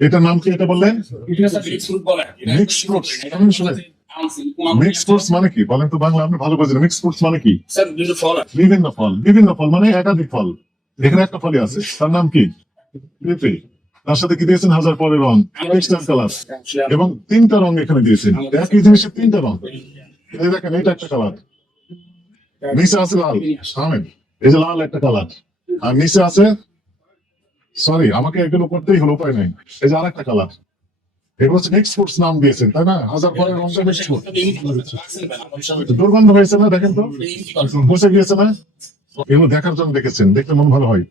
এটার নাম কি এটা বললেন? Mix fruits. মিক্স ফ্রুটস মানে কি বলেন তো? বাংলা আপনি ভালো বোঝেন। মিক্স ফ্রুটস মানে কি? বিভিন্ন ফল। বিভিন্ন ফল মানে একাধিক ফল। এখানে একটা ফলই আছে, তার নাম কি? পেঁপে। তার সাথে কি দিয়েছেন? হাজার পরের রং, টেক্সটাইল কালার, এবং তিনটা রং এখানে দিয়েছেন। একই জিনিসের তিনটা রং। এই দেখেন, এটা একটা কালার, নিচে আছে লাল। থামেন, এই যে লাল একটা কালার, আর নিচে আছে, সরি আমাকে এগুলো করতেই হলো, উপায় নাই, এই যে আর একটা কালার। এগুলো হচ্ছে মিক্স ফ্রুটস নাম দিয়েছেন, তাই না? হাজার পরের রংটা মিক্স ফ্রুট। দুর্গন্ধ হয়েছে না? দেখেন তো, বসে গিয়েছে না? এগুলো দেখার জন্য দেখেছেন, দেখতে মন ভালো হয়,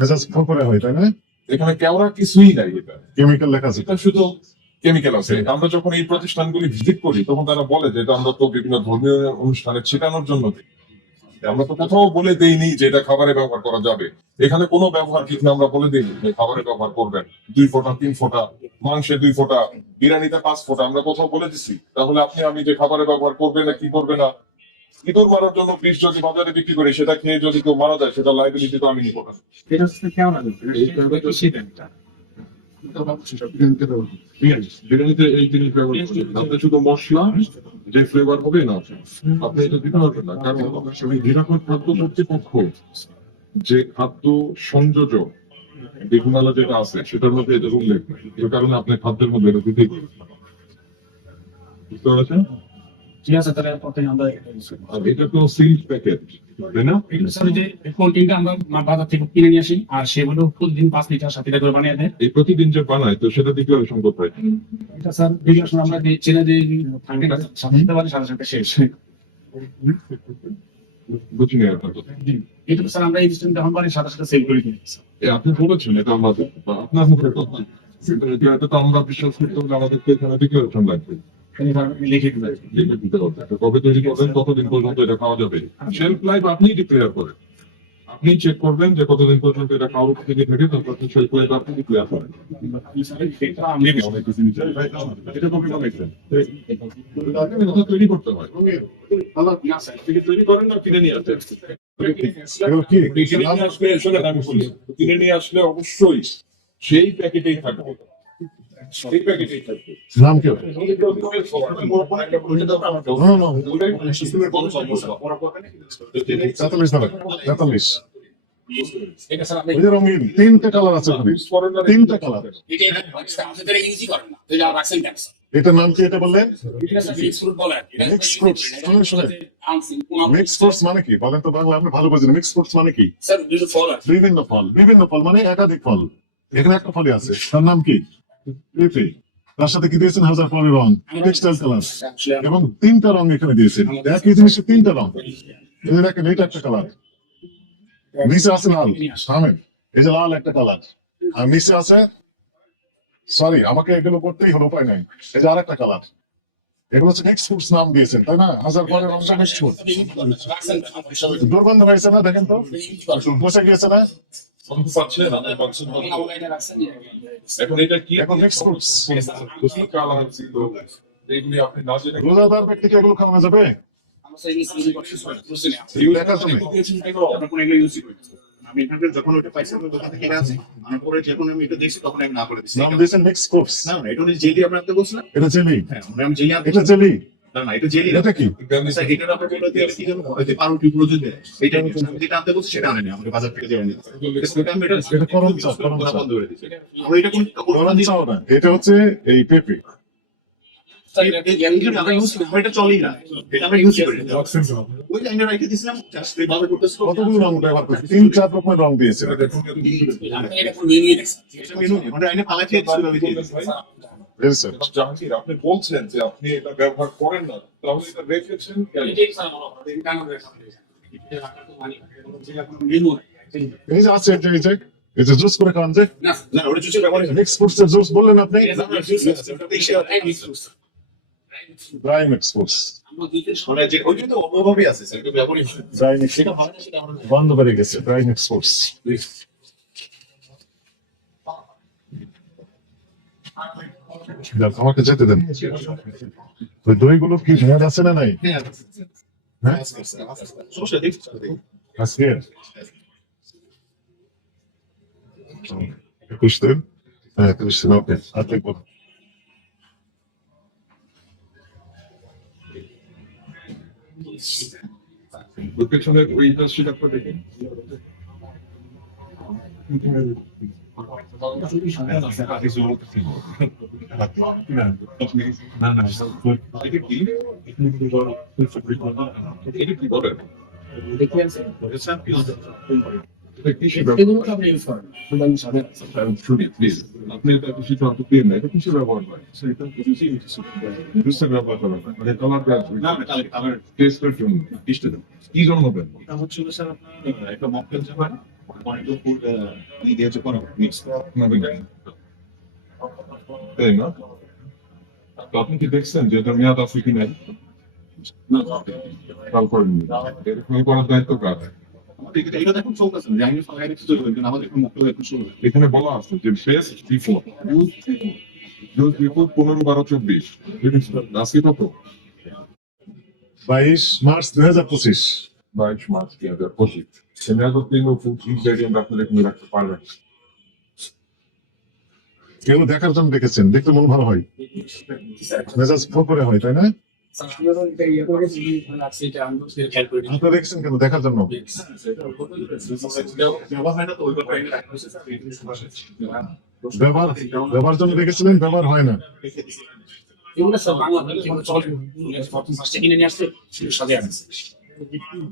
মেজাজ ফরফরে হয়, তাই না? এখানে কেওড়া কিছুই নাই, এটা কেমিক্যাল লেখা আছে। এটা শুধু কেমিক্যাল আছে। আমরা যখন এই প্রতিষ্ঠানগুলি ভিজিট করি তখন তারা বলে যে এটা আমরা তো বিভিন্ন ধর্মীয় অনুষ্ঠানে ছিটানোর জন্য দিই। আমরা তো কোথাও বলে দেইনি যে এটা খাবারে ব্যবহার করা যাবে। এখানে কোনো ব্যবহার কিছু আমরা বলে দিইনি যে খাবারে ব্যবহার করবেন 2 ফোঁটা 3 ফোঁটা, মাংসে 2 ফোঁটা, বিরিয়ানিতে 5 ফোঁটা, আমরা কোথাও বলে দিচ্ছি? তাহলে আপনি আমি যে খাবারে ব্যবহার করবে না কি করবে না, ইঁদুর মারার জন্য বিষ যদি বাজারে বিক্রি করি, সেটা খেয়ে যদি কেউ মারা যায়, সেটা লাইবিলিটি তো আমি নিব না। এটা হচ্ছে কেমন আছে বিরিয়ানিতে এই জিনিস ব্যবহার করছেন, আপনি শুধু মশলা যে ফ্লেভার হবে না, আপনি এটা দিতে পারবেন না। কারণ নিরাপদ খাদ্য কর্তৃপক্ষ যে খাদ্য সংযোজক বিঘ্নালা যেটা আছে সেটার মধ্যে এটা উল্লেখ নেই, এই কারণে আপনি খাদ্যের মধ্যে এটা দিতেই পারবেন না। বুঝতে পেরেছেন? ঠিক আছে, তাহলে প্রথমে আমরা আর এটা তো সিল্ড প্যাকেট, তাই না? এগুলো স্যার যে কন্টেন্টটা আমরা বাজার থেকে কিনে নিয়ে আসি, আর সেগুলো প্রতিদিন 5 লিটার 7 লিটার করে বানিয়ে দেয়। এই প্রতিদিন যে বানায়, তো সেটা দিকে সম্ভব হয়। এটা স্যার বিভিন্ন সময় আমরা চেনে যে থাকে না, সাথে সাথে বানিয়ে সাথে সাথে শেষ। বুঝিনি আপনার কথা। এটা তো স্যার আমরা এই সিস্টেমটা এখন বানিয়ে সাথে সাথে সেল করে দিই। আপনি বলেছেন এটা আমাদের, আপনার মুখের কথা, এটা তো আমরা বিশ্বাস করতে হলে আমাদেরকে এখানে ডিক্লারেশন লাগবে, লিখে দিই। লিখে দিতে হবে। কবে তৈরি করবেন, কতদিন পর্যন্ত এটা খাওয়া যাবে, শেলফ লাইফ আপনি ডিক্লেয়ার করেন। আপনি চেক করবেন যে কতদিন পর্যন্ত এটা খাওয়ার উপযোগী থাকে, তারপর শেলফ লাইফ আপনি ডিক্লেয়ার করেন। এটা কবে বানাইছেন? এটা তৈরি করতে হয়। তৈরি করেন না কিনে নিয়ে আসেন? এগুলো কি? কিনে নিয়ে আসলে, শোনেন আমি বলি, কিনে নিয়ে আসলে অবশ্যই সেই প্যাকেটেই থাকবে, সেই প্যাকেটেই থাকবে। নাম কি? তেতাল্লিশ হবে, 43। এটা স্যার আপনি ওই যে রঙিন তিনটে কালার আছে ওখানে, তিনটা কালার। এটা আমাদের ইউজই করেন না, তো যা রাখছেন কেন স্যার? এটার নাম কি এটা বললেন? এটা স্যার মিক্স ফ্রুট বলে আর কি। Mix fruits. শুনে মিক্স ফ্রুটস মানে কি বলেন তো? বাংলা আপনি ভালো বোঝেন। মিক্স ফ্রুটস মানে কি? স্যার দুটো ফল আছে। বিভিন্ন ফল। বিভিন্ন ফল মানে একাধিক ফল। এখানে একটা ফলই আছে, তার নাম কি? পেঁপে। তার সাথে কি দিয়েছেন? হাজার পরের রং, টেক্সটাইল কালার, এবং তিনটা রং এখানে দিয়েছেন। একই জিনিসের তিনটা রং। এই যে দেখেন, এটা একটা কালার, নিচে আছে লাল। থামেন, এই যে লাল একটা কালার, আর নিচে আছে, সরি আমাকে এগুলো করতেই হলো, উপায় নাই, এই যে আর একটা কালার। এগুলো হচ্ছে মিক্স ফ্রুটস নাম দিয়েছেন, তাই না? হাজার পরের রংটা মিক্স ফ্রুট। দুর্গন্ধ হয়েছে না? দেখেন তো, বসে গিয়েছে না? অঙ্ক পাচ্ছেন, আপনি পাচ্ছেন না। এখন এটা কি? এখন মিক্স ফ্রুটস। কি কালার ছিল, এগুলি আপনি না জেনে রোজাদার ব্যক্তিকে এগুলো খাওয়ানো যাবে? দেখার জন্য। আমি এখানে যখন ওইটা পাইছি আমি দোকান থেকে কিনে আনছি, আমি পরে যখন আমি এটা দেখছি তখন আমি না করে দিচ্ছি। নাম দিয়েছেন মিক্স ফ্রুটস। না না, এটা হচ্ছে জেলি, আমরা আপনাকে বলছিলাম। এটা জেলি? হ্যাঁ, আমরা আমি জেলি আনতে, এটা জেলি? না না, এটা জেলি। এটা কি? স্যার এটা আমরা বলে দিই কি জানো, ওই যে পাউরুটি গুলো যে দেয়, এটা আমি যেটা আনতে বলছি সেটা আনেনি, আমাকে বাজার থেকে জেনে নিতে। এটা আমি এটা করম চা, করম চা। বন্ধ করে দিচ্ছি। আমরা এটা কোন করম চাও না, এটা হচ্ছে এই পেঁপে। আমরা ইউজ করি, এটা চলেই না, এটা আমরা ইউজ করি না। ওই লাইনে রেখে দিয়েছিলাম, জাস্ট এইভাবে করতেছি। কতগুলো রং ব্যবহার করছে? 3-4 রকমের রং দিয়েছে। এটা মেনু নেই, মানে আইনে পালা খেয়ে দিচ্ছি, আমি দিয়ে দিচ্ছি। জাহাঙ্গীর, আপনি বলছেন যে আপনি এটা ব্যবহার করেন না, তাহলে এটা রেখেছেন কেন? এই যে আছে, এই যে জুস করে খান যে, না, ওটা জুসের ব্যবহার মিক্স ফ্রুটস এর জুস বললেন আপনি? Dry mix fruits. মানে যে ওই কিন্তু অন্যভাবে আছে স্যার, এটা ব্যবহারই হয় না। ড্রাই মিক্স সেটা হয় না, সেটা আমরা বন্ধ করে গেছে, ড্রাই মিক্স ফ্রুটস। আমাকে যেতে দেন। ওই দইগুলো কি মেয়াদ আছে না নাই? হ্যাঁ, সমস্যা দেখছি। আজকে 21 দিন। হ্যাঁ ক্রিস্টিয়ান, ওকে আর দেখবো না। লোকেশনের ওই ইন্ডাস্ট্রিটা আপনার দেখেন কৃষি এগুলো তো আপনি ইউজ করেন শুনি প্লিজ, আপনি এটা কৃষি যন্ত্র দিয়ে না, এটা কৃষি ব্যবহার করে সেটা কৃষি বুঝতে ব্যবহার করা হয় মানে কালার কালার টেস্টের জন্য কি জন্য দেন? এটা হচ্ছে হলো স্যার আপনার একটা মকটেল যে হয় অনেকগুলো ফুড দিয়ে যে কোনো মিক্স করা আপনাদের গায়ে তাই না? তো আপনি কি দেখছেন যে এটা মেয়াদ আছে কি নাই? তারপরে এরকম করার দায়িত্ব কার? এটা দেখুন চলতেছে না জানি ফাঁকা কিছু চলবে কিন্তু আমাদের এখন মকটেল একটু শুরু হবে এখানে বলা আছে যে বেস্ট বিফোর ইউজ বিফোর 15-12-24 আজকে কত? 22 মার্চ 2025। 22 মার্চ 2025 সেটা তো তিন ফুড ইনগ্রেডিয়েন্ট আপনারা এখানে রাখতে পারবেন। এগুলো দেখার জন্য দেখেছেন, দেখতে মন ভালো হয়, মেজাজ করে হয়, তাই না? আপনারা দেখেছেন কেন? দেখার জন্য। ব্যবহার হয় না তো ওই ব্যাপারে ব্যবহার ব্যবহার জন্য দেখেছিলেন, ব্যবহার হয় না। এগুলো সব বাংলা যেগুলো চলে প্রথম ফার্স্টে কিনে নিয়ে আসছে সেটা সাথে আছে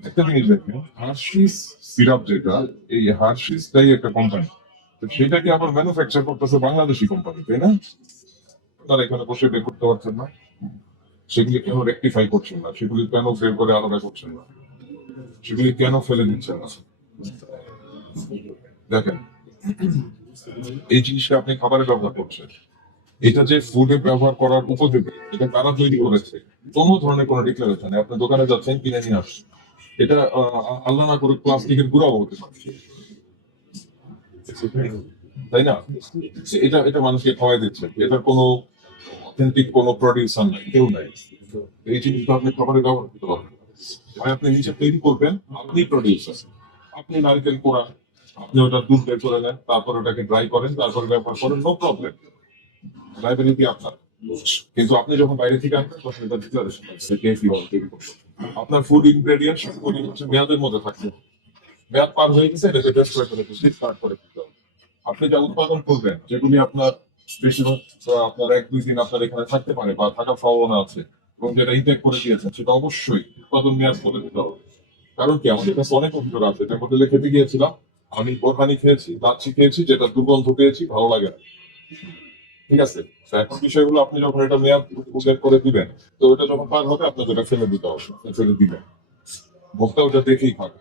একটা জিনিস দেখেন, হার্শিস সিরাপ যেটা, এই হার্শিসটাই একটা কোম্পানি, তো সেটাকে আবার ম্যানুফ্যাকচার করতেছে বাংলাদেশি কোম্পানি, তাই না? তারা এখানে বসে বের করতে পারছেন না, সেগুলি কেন রেকটিফাই করছেন না, সেগুলি কেন বের করে আলাদা করছেন না, সেগুলি কেন ফেলে দিচ্ছেন না? দেখেন, এই জিনিসটা আপনি খাবারে ব্যবহার করছেন, এটা যে ফুডে ব্যবহার করার উপযোগী এটা কারা তৈরি করেছে, কোনো ধরনের কোনো ডিক্লারেশন আপনি দোকানে যাচ্ছেন কিনে নিয়ে আসছেন, এটা আল্লাহ না করে প্লাস্টিকের গুঁড়াও হতে পারে, তাই না? এটা এটা মানুষকে খাওয়াই দিচ্ছে, এটার কোনো অথেন্টিক কোনো প্রডিউসার নাই, কেউ নাই। এই জিনিসটা আপনি খাবারে ব্যবহার করতে পারবেন, ভাই আপনি নিচে তৈরি করবেন, আপনি প্রডিউসার, আপনি নারকেল কোড়া, আপনি ওটা দুধ বের করে নেন, তারপর ওটাকে ড্রাই করেন, তারপর ব্যবহার করেন, নো প্রবলেম, লাইবিলিটি আপনার। কিন্তু আপনি যখন বাইরে থেকে আনবেন তখন এটা ডিক্লারেশন আছে কে কিভাবে তৈরি করবে। আপনার ফুড ইনগ্রেডিয়েন্ট সবগুলি হচ্ছে মেয়াদের মধ্যে থাকবে, মেয়াদ পার হয়ে গেছে এটাকে টেস্ট করে ফেলে ডিসকার্ড করে দিতে হবে। আপনি যা উৎপাদন করবেন যেগুলি আপনার বেশিরভাগ আপনার 1-2 দিন আপনার এখানে থাকতে পারে বা থাকার সম্ভাবনা আছে এবং যেটা ইনটেক করে দিয়েছেন সেটা অবশ্যই উৎপাদন মেয়াদ করে দিতে হবে। কারণ কি, আমাদের কাছে অনেক অভিযোগ আছে, যে হোটেলে খেতে গিয়েছিলাম, আমি বোরহানি খেয়েছি, লাচ্ছি খেয়েছি, যেটা দুর্গন্ধ পেয়েছি, ভালো লাগে না, ঠিক আছে? তো এখন বিষয়গুলো আপনি যখন এটা মেয়াদ উল্লেখ করে দিবেন, তো ওটা যখন পার হবে আপনাকে ওটা ফেলে দিতে হবে, ফেলে দিবেন, ভোক্তা ওটা দেখেই খাবে,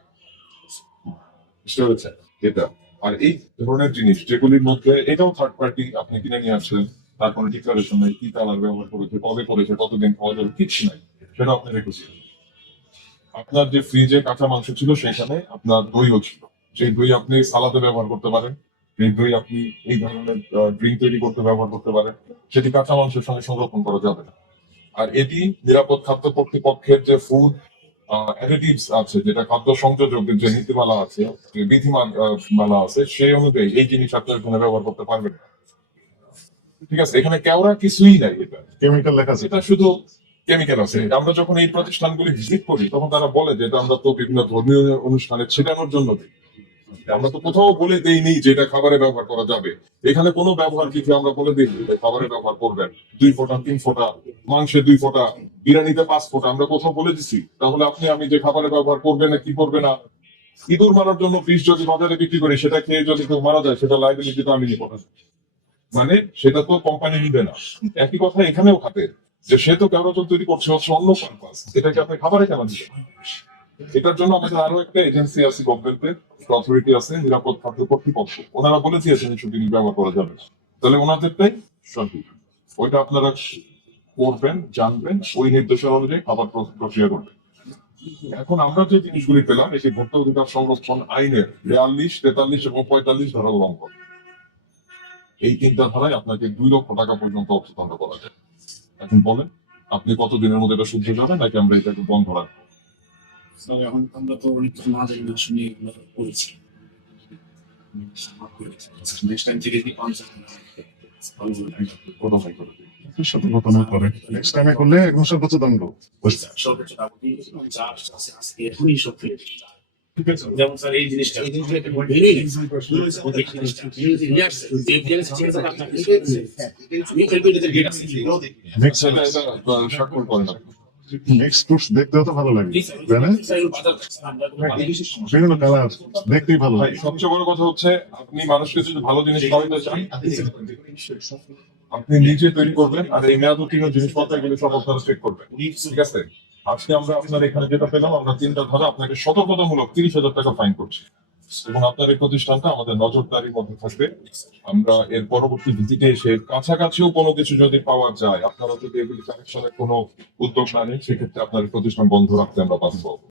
বুঝতে পেরেছেন? এটা আর এই ধরনের জিনিস যেগুলির মধ্যে এটাও থার্ড পার্টি আপনি কিনে নিয়ে আসছেন, তার কোনো ডিক্লারেশন নাই, কি কালার ব্যবহার করেছে, কবে করেছে, কতদিন খাওয়া যাবে, কিচ্ছু নাই, সেটা আপনি রেখেছেন। আপনার যে ফ্রিজে কাঁচা মাংস ছিল সেখানে আপনার দইও ছিল, সেই দই আপনি সালাদে ব্যবহার করতে পারেন, এই দই আপনি এই ধরনের ড্রিঙ্ক তৈরি করতে ব্যবহার করতে পারেন, সেটি কাঁচা মাংসের সঙ্গে সংরক্ষণ করা যাবে না। আর এটি নিরাপদ খাদ্য কর্তৃপক্ষের যে ফুড অ্যাডিটিভস আছে, যেটা খাদ্য সংযোজকের যে নীতিমালা আছে, যে বিধিমালা আছে, সেই অনুযায়ী এই জিনিস আপনি এখানে ব্যবহার করতে পারবেন না, ঠিক আছে? এখানে কেওড়া কিছুই নাই, এটা কেমিক্যাল লেখা আছে। এটা শুধু কেমিক্যাল আছে। আমরা যখন এই প্রতিষ্ঠানগুলি ভিজিট করি তখন তারা বলে যে এটা আমরা তো বিভিন্ন ধর্মীয় অনুষ্ঠানে ছিটানোর জন্য দিই, আমরা তো কোথাও বলে দেইনি যে এটা খাবারে ব্যবহার করা যাবে। এখানে কোনো ব্যবহার কিছু আমরা বলে দিই যে খাবারে ব্যবহার করবেন 2 ফোঁটা 3 ফোঁটা, মাংসে 2 ফোঁটা, বিরিয়ানিতে 5 ফোঁটা, আমরা কোথাও বলে দিছি? তাহলে আপনি আমি যে খাবারে ব্যবহার করবে না কি করবে না, ইঁদুর মারার জন্য বিষ যদি বাজারে বিক্রি করি, সেটা খেয়ে যদি কেউ মারা যায়, সেটা লাইবিলিটি তো আমি নিব না, মানে সেটা তো কোম্পানি নিবে না। একই কথা এখানেও খাতে, যে সে তো কেওড়াজল তৈরি করছে হচ্ছে অন্য পারপাস, এটাকে আপনি খাবারে কেন দিবেন? এটার জন্য আমাদের আরো একটা এজেন্সি আছে, গভর্নমেন্টের অথরিটি আছে, নিরাপদ খাদ্য কর্তৃপক্ষ, ওনারা বলে দিয়েছেন এসব জিনিস ব্যবহার করা যাবে না। তাহলে ওনাদেরটাই সঠিক, ওইটা আপনারা করবেন, জানবেন, ওই নির্দেশনা অনুযায়ী খাবার প্রক্রিয়া করবেন। এখন আমরা যে জিনিসগুলি পেলাম, এই যে ভোক্তা অধিকার সংরক্ষণ আইনের 42, 43 এবং 45 ধারা লঙ্ঘন, এই 3টা ধারায় আপনাকে 2 লক্ষ টাকা পর্যন্ত অর্থদণ্ড করা যায়। এখন বলেন আপনি কতদিনের মধ্যে এটা শুদ্ধ যাবেন, নাকি আমরা এটাকে বন্ধ রাখবো? স্যার এখন আমরা তো অনেক কিছু না জানি না শুনে এগুলো করেছি নেক্সট টাইম থেকে যদি পান কোথাও নাই করে দিই। সতর্কতা করে নেক্সট টাইমে করলে একদম সর্বোচ্চ দণ্ড। সর্বোচ্চ দাবি যা আজকে এখনই সব ফেলে ঠিক আছে যেমন স্যার এই জিনিসটা এই জিনিসটা নেক্সট সেটা এটা স্বাক্ষর করেন আপনি। নেক্সট ফ্রুটস দেখতেও তো ভালো লাগে, তাই না? বিভিন্ন কালার দেখতেই ভালো ভাই লাগে। সবচেয়ে বড় কথা হচ্ছে আপনি মানুষকে যদি ভালো জিনিস খাওয়াতে চান আপনি নিজে তৈরি করবেন, আর এই মেয়াদ উত্তীর্ণ জিনিসপত্র এগুলো সব আপনারা চেক করবেন, ঠিক আছে? আজকে আমরা আপনার এখানে যেটা পেলাম, আমরা 3টা ধারা আপনাকে সতর্কতামূলক 30,000 টাকা ফাইন করছি, এবং আপনার এই প্রতিষ্ঠানটা আমাদের নজরদারির মধ্যে থাকবে। আমরা এর পরবর্তী ভিত্তিতে এসে কাছাকাছিও কোনো কিছু যদি পাওয়া যায়, আপনারা যদি এগুলি কানেকশনের কোনো উদ্যোগ না নেন, সেক্ষেত্রে আপনার এই প্রতিষ্ঠান বন্ধ রাখতে আমরা বাধ্য হবো।